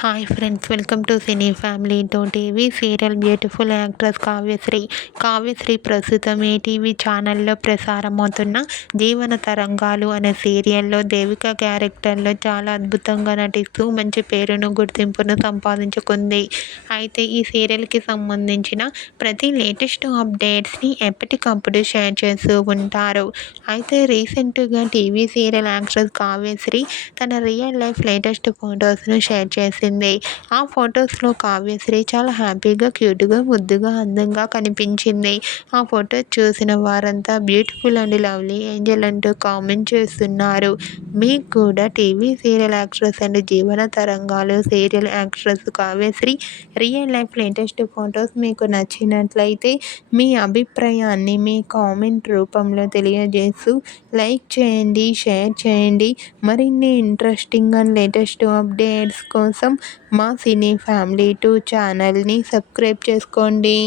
Hi friends, welcome to cine family TV serial beautiful actress Kavyasri ప్రస్తుతం ETV ఛానల్లో ప్రసారమవుతున్న జీవన తరంగాలు అనే సీరియల్లో దేవిక క్యారెక్టర్లో చాలా అద్భుతంగా నటిస్తూ మంచి పేరును గుర్తింపును సంపాదించుకుంది. అయితే ఈ సీరియల్కి సంబంధించిన ప్రతి లేటెస్ట్ అప్డేట్స్ని ఎప్పటికప్పుడు షేర్ చేస్తూ ఉంటారు. అయితే రీసెంట్గా టీవీ సీరియల్ యాక్ట్రెస్ కావ్యశ్రీ తన రియల్ లైఫ్ లేటెస్ట్ ఫొటోస్ను షేర్ చేసింది. ఆ ఫొటోస్లో కావ్యశ్రీ చాలా హ్యాపీగా, క్యూట్గా, ముద్దుగా, అందంగా కనిపించింది. ఆ ఫొటో చూసిన వారంతా బ్యూటిఫుల్ అండ్ లవ్లీ ఏంజల్ అంటూ కామెంట్ చేస్తున్నారు. మీకు కూడా టీవీ సీరియల్ యాక్ట్రెస్ అండ్ జీవన తరంగాలు serial actress Kavyasri real life latest photos మీకు నచ్చినట్లయితే మీ అభిప్రాయాన్ని మీ కామెంట్ రూపంలో తెలియజేస్తూ లైక్ చేయండి, షేర్ చేయండి. మరిన్ని ఇంట్రెస్టింగ్ అండ్ లేటెస్ట్ అప్డేట్స్ కోసం మా సినీ ఫ్యామిలీ 2 ఛానల్ని సబ్స్క్రైబ్ చేసుకోండి.